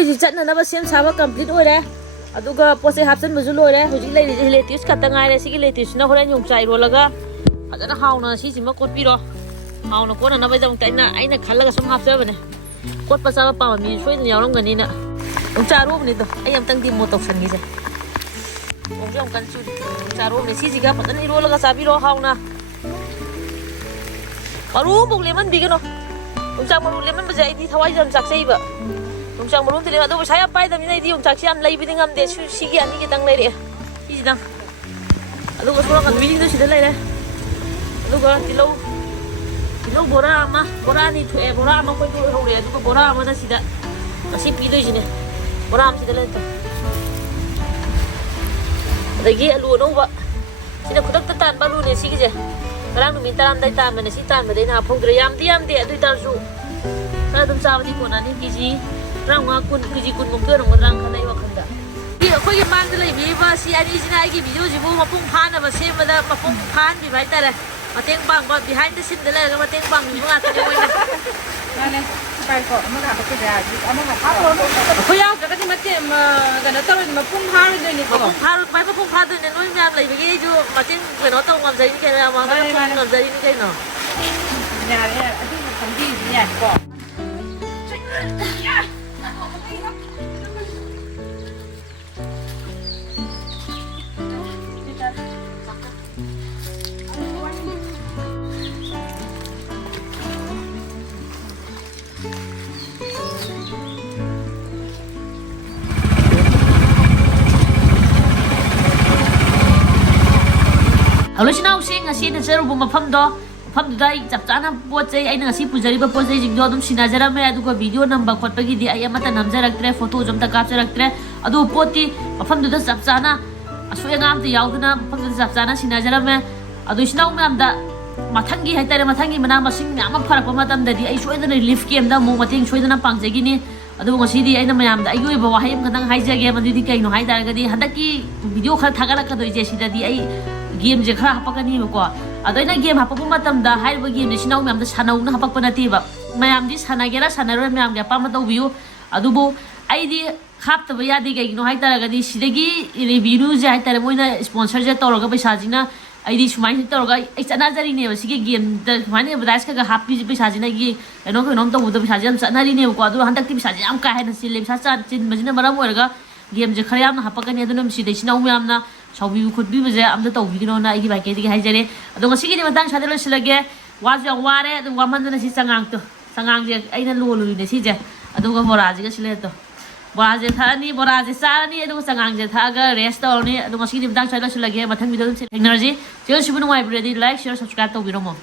ꯃꯣꯏꯁꯤ ꯆꯠꯅꯅꯕ ꯁꯦꯝ ꯁꯥꯕ ꯀꯝꯄ꯭ꯂꯤꯠ ꯑꯣꯏꯔꯦ ꯑꯗꯨꯒ ꯄꯣꯠꯆꯩ ꯍꯥꯞꯆꯟꯕꯁꯨ ꯂꯣꯏꯔꯦ ꯍꯧꯖꯤꯛ ꯂꯩꯔꯤꯁꯦ ꯂꯦꯇꯤꯁ ꯈꯛꯇ ꯉꯥꯏꯔꯦ ꯁꯤꯒꯤ ꯂꯦꯇꯤꯁꯁꯤꯅ ꯍꯣꯔꯦꯟ ꯌꯣꯡꯆꯥꯛ ꯏꯔꯣꯜꯂꯒ ꯐꯖꯅ ꯍꯥꯎꯅ ꯁꯤꯁꯤꯃ ꯀꯣꯠꯄꯤꯔꯣ ꯍꯥꯎꯅ ꯀꯣꯠꯅꯅꯕꯒꯤꯗꯃꯛꯇ ꯑꯩꯅ ꯈꯜꯂꯒ ꯁꯨꯝ ꯍꯥꯞꯆꯕꯅꯦ ꯀꯣꯠꯄ ꯆꯥꯕ ꯄꯥꯝꯕ ꯃꯤ ꯁꯣꯏꯗꯅ ꯌꯥꯎꯔꯝꯒꯅꯤꯅ ꯌꯣꯡꯆꯥꯛ ꯑꯔꯣꯕꯅꯤꯗꯣ ꯑꯩ ꯑꯝꯇꯪ ꯗꯤꯃꯣ ꯇꯧꯁꯟꯈꯤꯁꯦ ꯅꯣꯡꯁꯨ ꯌꯥꯝ ꯀꯟꯅ ꯆꯨꯔꯤ ꯌꯣꯡꯆꯥꯛ ꯑꯔꯣꯕꯅꯤ ꯁꯤꯁꯤꯒ ꯐꯖꯅ ꯏꯔꯣꯜꯂꯒ ꯆꯥꯕꯤꯔꯣ ꯍꯥꯎꯅ ꯃꯔꯨ ꯑꯃꯐꯥꯎ ꯂꯦꯝꯍꯟꯕꯤꯒꯅꯣ ꯌꯣꯡꯆꯥꯛ ꯃꯔꯨ ꯂꯦꯝꯍꯟꯕꯁꯦ ꯑꯩꯗꯤ ꯊꯋꯥꯏ ꯌꯥꯝ ꯆꯥꯛꯆꯩꯕ ꯌꯣꯡꯆꯥꯛ ꯃꯔꯨ ꯑꯝꯇ ꯂꯦꯝ ꯑꯗꯣ ꯄꯩꯁꯥ ꯌꯥꯝ ꯄꯥꯏꯗꯕꯅꯤ나 ꯑꯩꯗꯤ ꯌꯣꯡꯆꯥꯛꯁꯤ ꯌꯥꯝ ꯂꯩꯕꯗꯤ ꯉꯝꯗꯦ ꯁꯤꯒꯤ ꯑꯅꯤ ꯈꯤꯇꯪ ꯂꯩꯔꯛꯑꯦ ꯁꯤꯁꯤꯗꯪ ꯑꯗꯨꯒ ꯁꯣꯔꯥꯀꯟ ꯃꯤꯁꯤꯡꯗꯨ ꯁꯤꯗ ꯂꯩꯔꯦ ꯑꯗꯨꯒ ꯇꯤꯜꯍꯧ ꯕꯣꯔꯥ ꯑꯃ ꯕꯣꯔꯥ ꯑꯅꯤ ꯊꯣꯛꯑꯦ ꯕꯣꯔꯥ ꯑꯃ ꯑꯩꯈꯣꯏ ꯂꯣꯏꯍꯧꯔꯦ ꯑꯗꯨꯒ ꯕꯣꯔꯥ ꯑꯃꯅ ꯁꯤꯗ ꯉꯁꯤ ꯄꯤꯗꯣꯏꯁꯤꯅꯦ ꯕꯣꯔꯥ ꯑꯃ ꯁꯤꯗ ꯂꯩꯇꯣ ꯑꯗꯒꯤ ꯑꯂꯨ ꯑꯅꯧꯕ sini kudak tetan baru nih sih gitu. Karena nu minta andai taman nih sih taman deh nah pun gerayam diam deh aduh tarsu. Karena tuh sahabat di kona nih gizi, orang ngakun gizi kun mungkin orang kana iwa kanda. Iya, kau yang mana lagi biba si ani sini lagi video sih mau mapung pan apa sih mana mapung pan di baik tar. Mateng bang behind the scene deh lah mateng bang di mana tadi mana. Mana? Pai kok, mana apa kerja? Ama apa? Kau yang Jadi macam kalau tahu mapung pan itu ni kok. mapung pan tu nih, nuin yang lagi begini jo mateng kena tahu ngam jadi ni kena ngam jadi ni kena. Ni ada, aduh sambil ni kok. Halo sinau sih ngasih ada seru bumbu mafam dudai cap cana buat saya ini ngasih pujari buat saya jingdo adum sinajara me adu ko video nambah kuat pagi di ayam mata namjar aktre foto jam tak capture aktre adu poti mafam dudai cap cana asu yang am tu yau tu na mafam dudai cap cana sinajara me adu sinau me amda matangi hai tare matangi mana masing me ama farak pamatam dadi ai suai dana lift game da mu mating suai dana pang jagi ni adu ngasih di aina mayam da ayu bawa hayam kadang hai jagi am di kai no hai dar gadi hadaki video khar thagala ka doi jesi dadi ai game je khara hapakani ko adoina game hapapu matam da haiba game ni sinau myam da sanau na hapak panati ba mayam di sanagera sanaro myam ga pama to view adubu aidi khapta ba yadi ga no haitara ga di sidagi review je haitara moina sponsor je toroga paisa jina aidi sumai toroga ai chana jari ne sigi game da mane advertise ka happy paisa jina gi eno ko nom to bu paisa jam chanari ne ko adu handak ti paisa jam ka haina sil paisa chan chin majina maram oirga game je khara yam hapakani adu nam sidai sinau myam na Sabi ukut bi baca amda tahu bikin orang lagi bagai tiga hari jadi. Aduh masih gini matang sadar lagi lagi. Wajah ware aduh waman tu nasi sangang tu. Sangang je, aina lulu nasi je. Aduh kan boraji ke sila tu. Boraji thah ni, boraji sah ni. Aduh sangang je thah agar restaurant ni. Aduh masih gini matang sadar lagi lagi. Matang video tu teknologi. Jangan sibuk nunggu like, share, subscribe tu biromo.